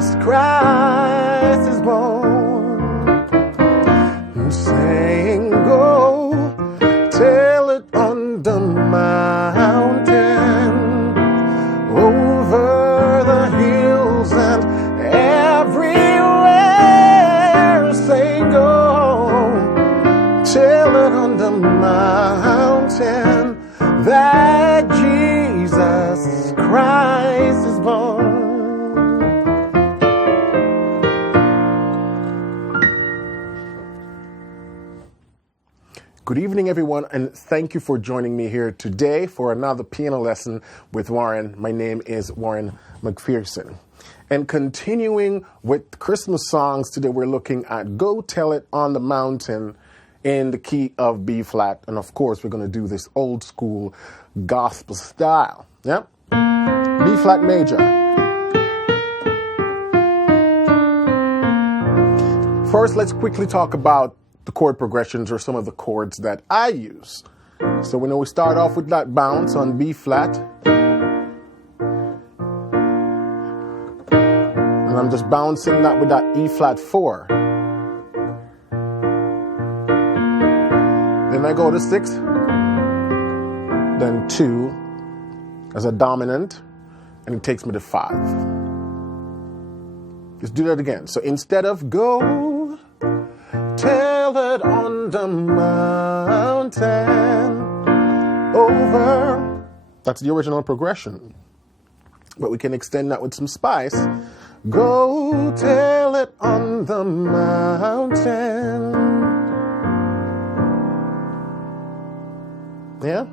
Christ is born, saying, go tell it on the mountain, over the hills and everywhere. Say, go tell it on the mountain that Jesus Christ is born. Good evening, everyone, and thank you for joining me here today for another piano lesson with Warren. My name is Warren McPherson. And continuing with Christmas songs, today we're looking at Go Tell It on the Mountain in the key of B flat. And of course, we're going to do this old school gospel style. Yep. B flat major. First, let's quickly talk about the chord progressions or some of the chords that I use. So we know we start off with that bounce on B flat. And I'm just bouncing that with that E flat 4. Then I go to 6, then 2 as a dominant, and it takes me to 5. Let's do that again. So instead of go tell it on the mountain over, that's the original progression, but we can extend that with some spice. Go tell it on the mountain. Yeah?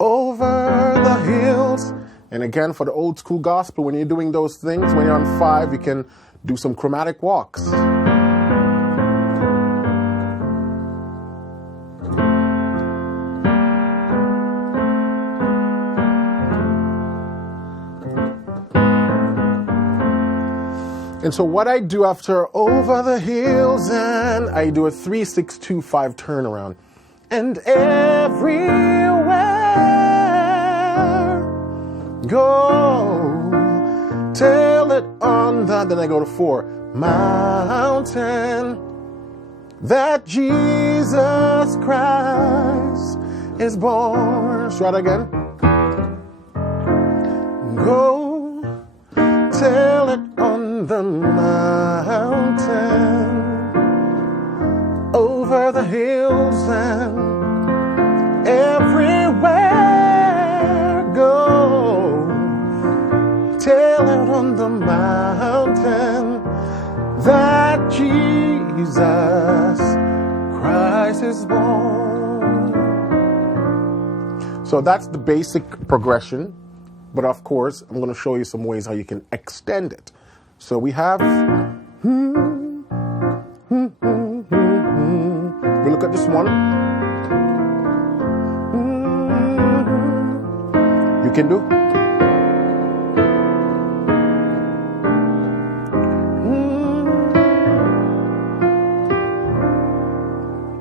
Over the hills. And again, for the old school gospel, when you're doing those things, when you're on 5, you can do some chromatic walks. And so what I do after over the hills, and I do a 3-6-2-5 turnaround. And everywhere go tell it on the, then I go to 4, mountain that Jesus Christ is born. Let's try it again. Go tell it on the mountain, over the hills and everywhere. Go tell it on the mountain that Jesus Christ is born. So that's the basic progression. But of course, I'm going to show you some ways how you can extend it. So we have, we look at this one. You can do.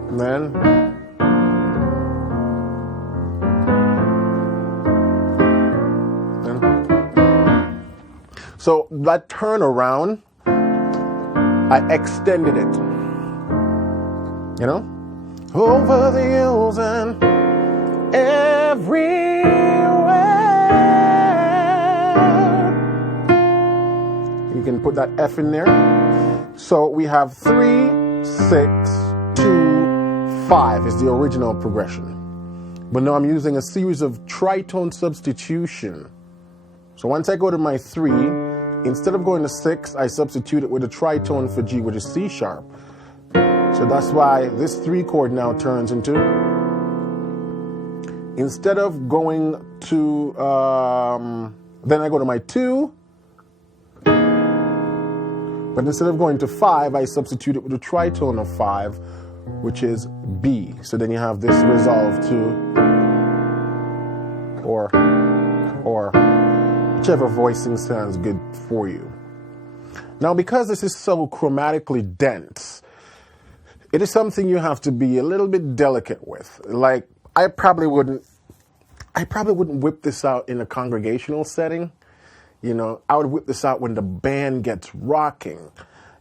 And then. So that turnaround, I extended it, you know, over the hills and everywhere. You can put that F in there. So we have 3, 6, 2, 5 is the original progression. But now I'm using a series of tritone substitution. So once I go to my 3, instead of going to 6, I substitute it with a tritone for G, which is C sharp. So that's why this 3 chord now turns into, instead of going to, then I go to my 2, but instead of going to 5, I substitute it with a tritone of 5, which is B. So then you have this resolved to, or, whichever voicing sounds good for you. Now, because this is so chromatically dense, it is something you have to be a little bit delicate with. Like, I probably wouldn't whip this out in a congregational setting. You know, I would whip this out when the band gets rocking,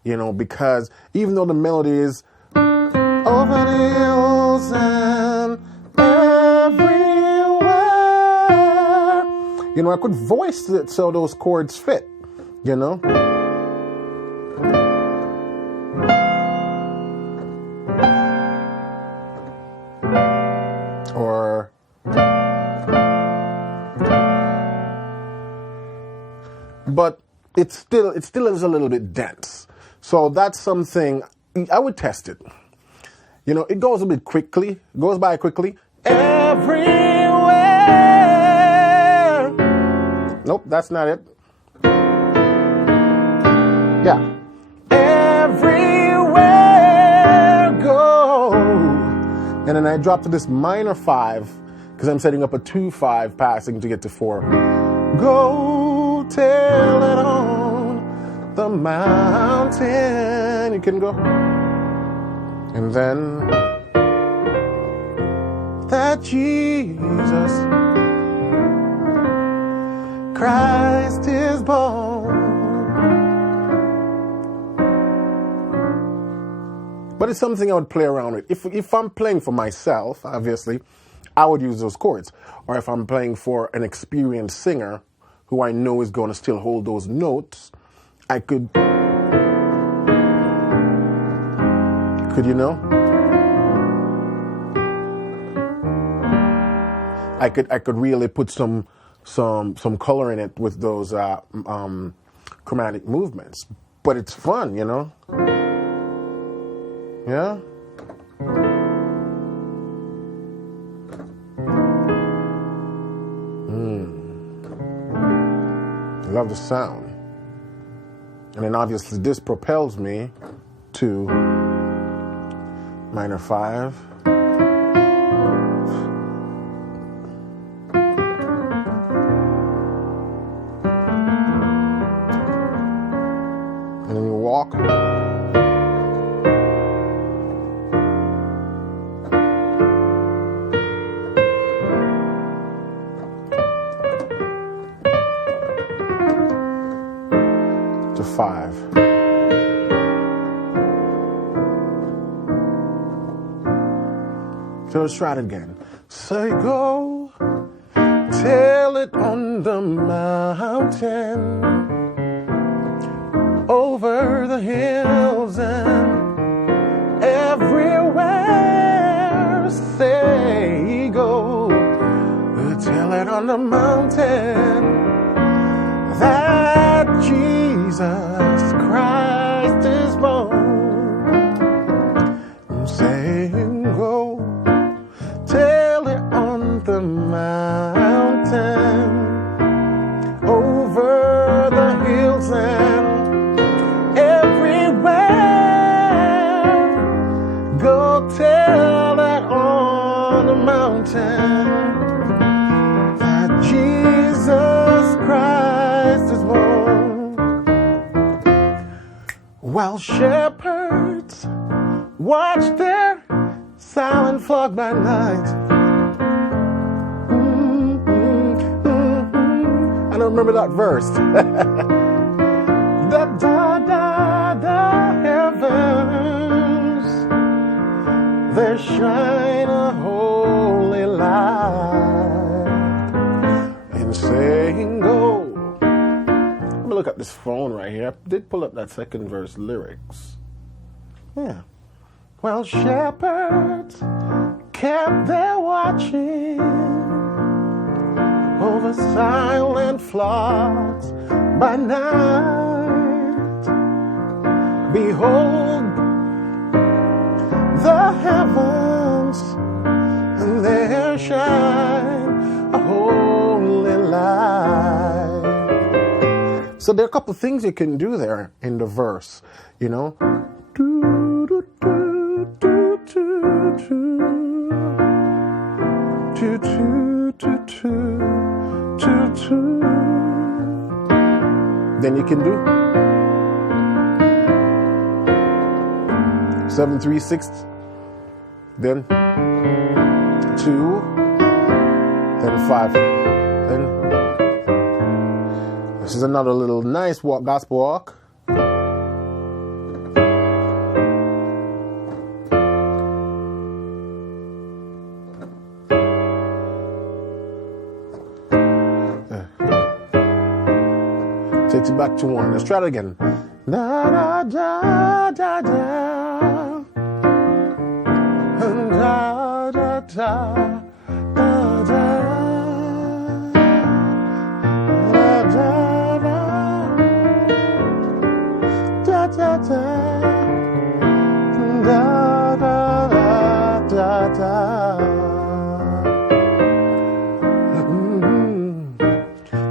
you know, because even though the melody is over the hills and everywhere, you know, I could voice it so those chords fit, you know. But it still is a little bit dense. So that's something I would test it. You know, it goes a bit quickly, goes by quickly. Everywhere. Nope, that's not it. Yeah. Everywhere go. And then I drop to this minor 5 because I'm setting up a 2-5 passing to get to 4. Go tell it on the mountain. You can go. And then that Jesus Christ is born. But it's something I would play around with. If I'm playing for myself, obviously, I would use those chords. Or if I'm playing for an experienced singer who I know is going to still hold those notes, I could, you know? I could really put some color in it with those chromatic movements. But it's fun, you know? Yeah? Love the sound. And then obviously this propels me to minor 5. And then you walk. To 5. So let's try it again. Say go, tell it on the mountain, over the hills and everywhere. Say go, tell it on the mountain that Jesus Christ is born. Saying go, tell it on the mountain, over the hills and everywhere. Go tell it on the mountain that Jesus Christ is born. While shepherds watch their silent flock by night. I don't remember that verse. The heavens, they shine a holy light, and saying go. Let me look at this phone right here. I did pull up that second verse lyrics. Yeah. Well, shepherds kept their watching over silent flocks by night. Behold the heavens, and there shine a holy light. So there are a couple of things you can do there in the verse, you know. Do, do, do, do, do, do. Do, do, do, do, do, do. Then you can do 7 3 6, then 2, then 5, This is another little nice walk, gospel walk. Takes you back to one. Let's try it again. Da da da da da. Da da da.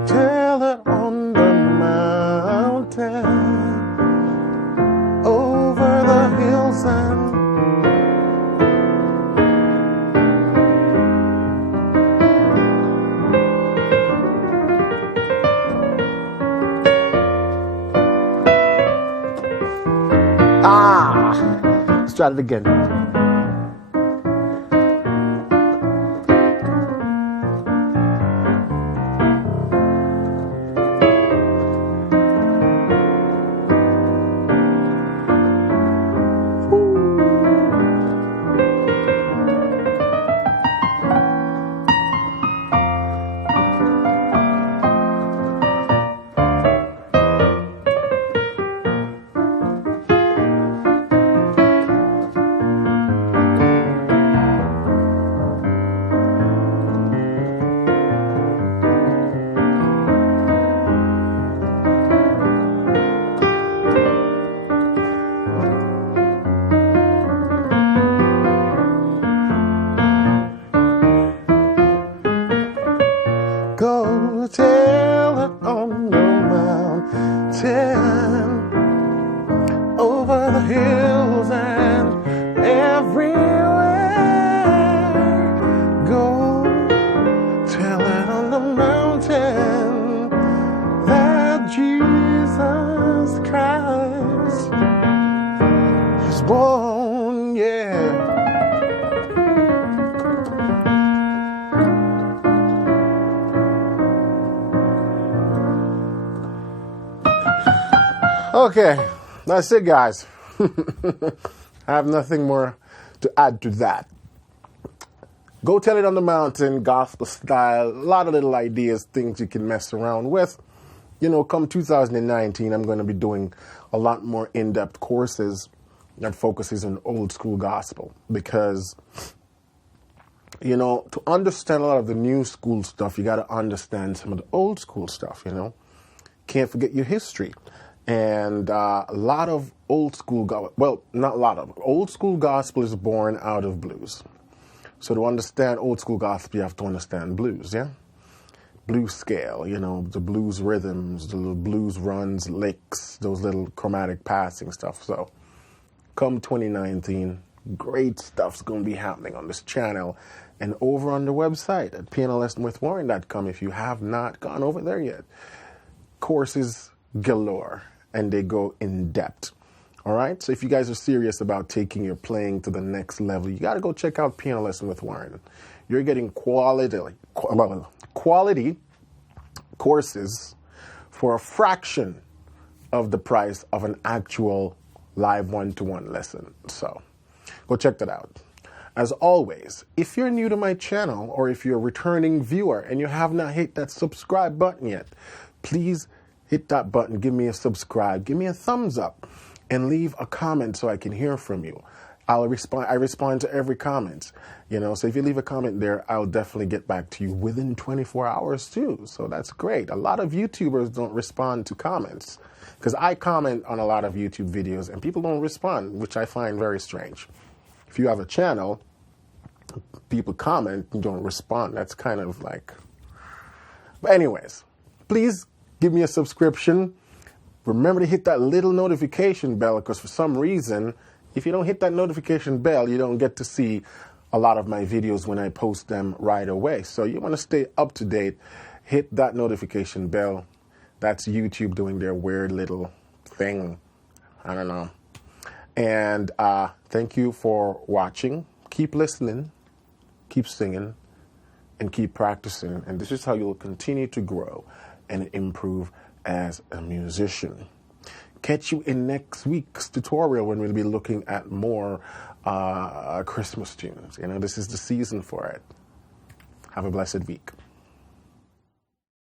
Tell it on the mountain, over the hills and let's try it again. Go tell it on the mountain, over the hills and everywhere. Go tell it on the mountain that Jesus Christ is born, yeah. Okay, that's it, guys. I have nothing more to add to that. Go tell it on the mountain, gospel style, a lot of little ideas, things you can mess around with. You know, come 2019, I'm going to be doing a lot more in-depth courses that focuses on old school gospel because, you know, to understand a lot of the new school stuff, you got to understand some of the old school stuff, you know. Can't forget your history. And a lot of old school, old school gospel is born out of blues. So to understand old school gospel, you have to understand blues, yeah? Blues scale, you know, the blues rhythms, the little blues runs, licks, those little chromatic passing stuff. So come 2019, great stuff's going to be happening on this channel and over on the website at pianolessonwithwarren.com if you have not gone over there yet. Courses galore. And they go in depth. All right. So if you guys are serious about taking your playing to the next level, you got to go check out Piano Lesson with Warren. You're getting quality courses for a fraction of the price of an actual live one-to-one lesson. So go check that out. As always, if you're new to my channel or if you're a returning viewer and you have not hit that subscribe button yet, please hit that button, give me a subscribe, give me a thumbs up, and leave a comment so I can hear from you. I respond to every comment, you know, so if you leave a comment there, I'll definitely get back to you within 24 hours too. So that's great. A lot of YouTubers don't respond to comments because I comment on a lot of YouTube videos and people don't respond, which I find very strange. If you have a channel, people comment and don't respond. That's kind of like, but anyways, please give me a subscription. Remember to hit that little notification bell because for some reason, if you don't hit that notification bell, you don't get to see a lot of my videos when I post them right away. So you want to stay up to date, hit that notification bell. That's YouTube doing their weird little thing. I don't know. And thank you for watching. Keep listening, keep singing, and keep practicing. And this is how you'll continue to grow and improve as a musician. Catch you in next week's tutorial when we'll be looking at more Christmas tunes. You know, this is the season for it. Have a blessed week.